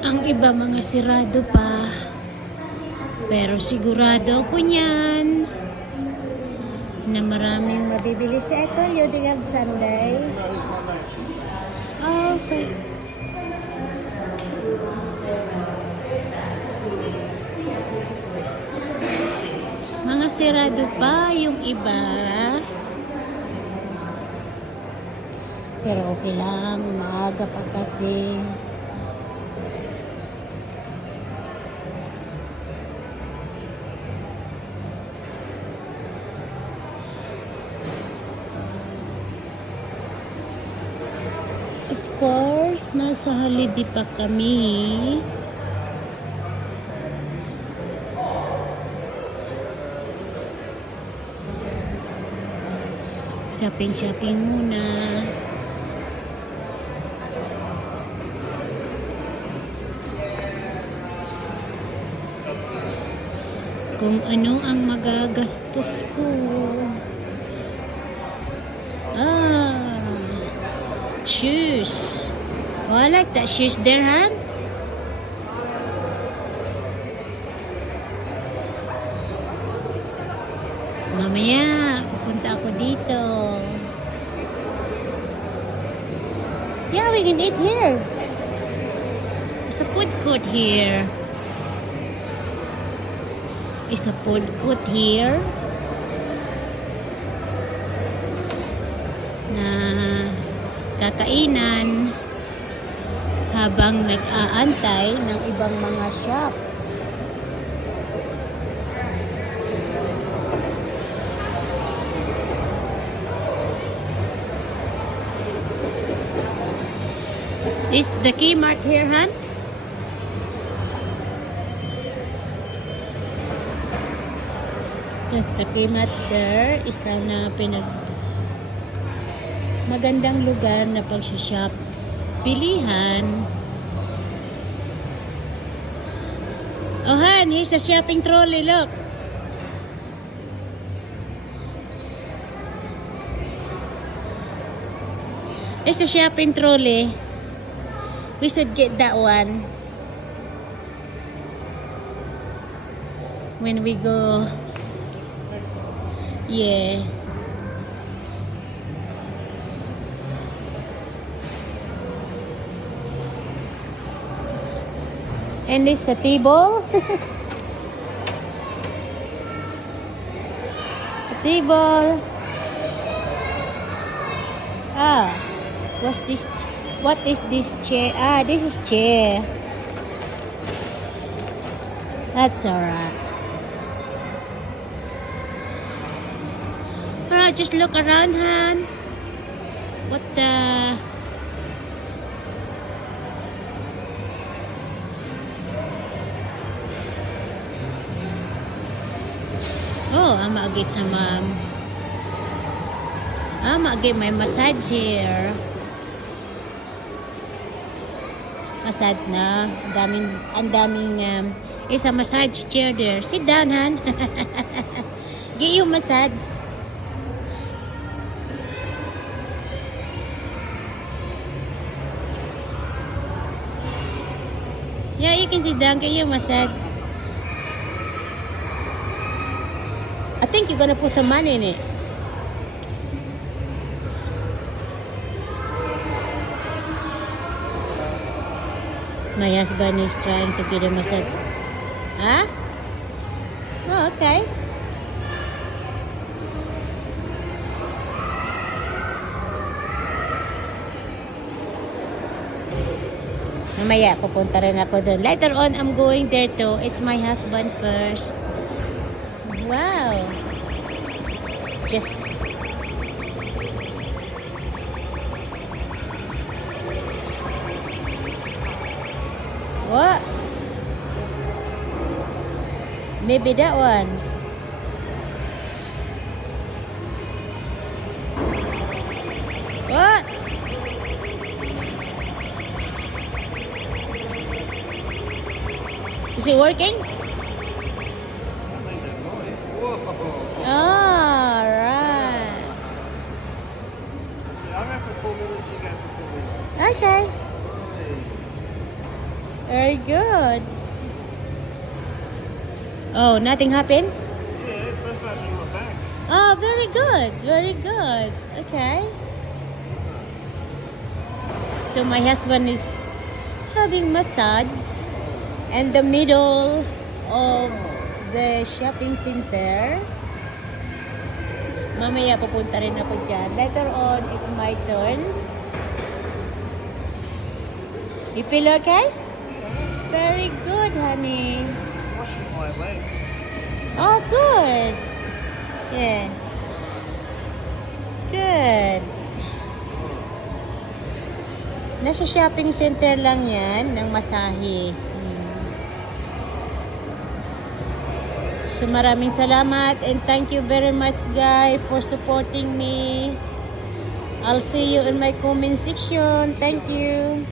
Ang iba mga sirado pa. Pero sigurado ko niyan na maraming mabibili sa ito. Yudigag Sunday. Okay. Mga sirado pa yung iba. Pero okay lang. Maaga pa kasi. Of course, nasa holiday pa kami. Shopping muna. Kung ano ang magagastos ko. Shoes. Oh, I like that shoes there, Han. Mamaya, pupunta ako dito. Yeah, we can eat here. It's a food court here. It's a food court here. Na kakainan habang nag-aantay ng ibang mga shop. Is the Kmart here, Han? That's the Kmart there. Isa na magandang lugar na pag-shop. Pilihan. Oh, Han, here's a shopping trolley, look. It's a shopping trolley. We should get that one when we go. Yeah. And this the table. The table. What's this? What is this chair? This is chair. That's alright. Alright, just look around, Han. What the? Oh, I'm gonna get some I'm gonna get my massage here. Massage na. Ang daming is a massage chair there. Sit down, Han. Get you massage. Yeah, you can sit down. Get you massage. I think you're gonna put some money in it. My husband is trying to get a massage. Huh? Oh, okay. Mamaya, pupunta rin ako doon. Later on, I'm going there too. It's my husband first. Wow. Just... What? Maybe that one. What? Is it working? All right. So I'm after 4 minutes, you got for 4 minutes. Okay. Very good. Oh, nothing happened? Yeah, it's massaging my back. Oh, very good. Very good. Okay. So my husband is having massage in the middle of the shopping center. Mamaya pupunta rin ako dyan. Later on, it's my turn. You feel okay? Very good, honey. It's washing my legs. Oh, good. Yeah. Good. Nasa shopping center lang yan ng masahe. So maraming salamat and thank you very much guys for supporting me. I'll see you in my comment section. Thank you.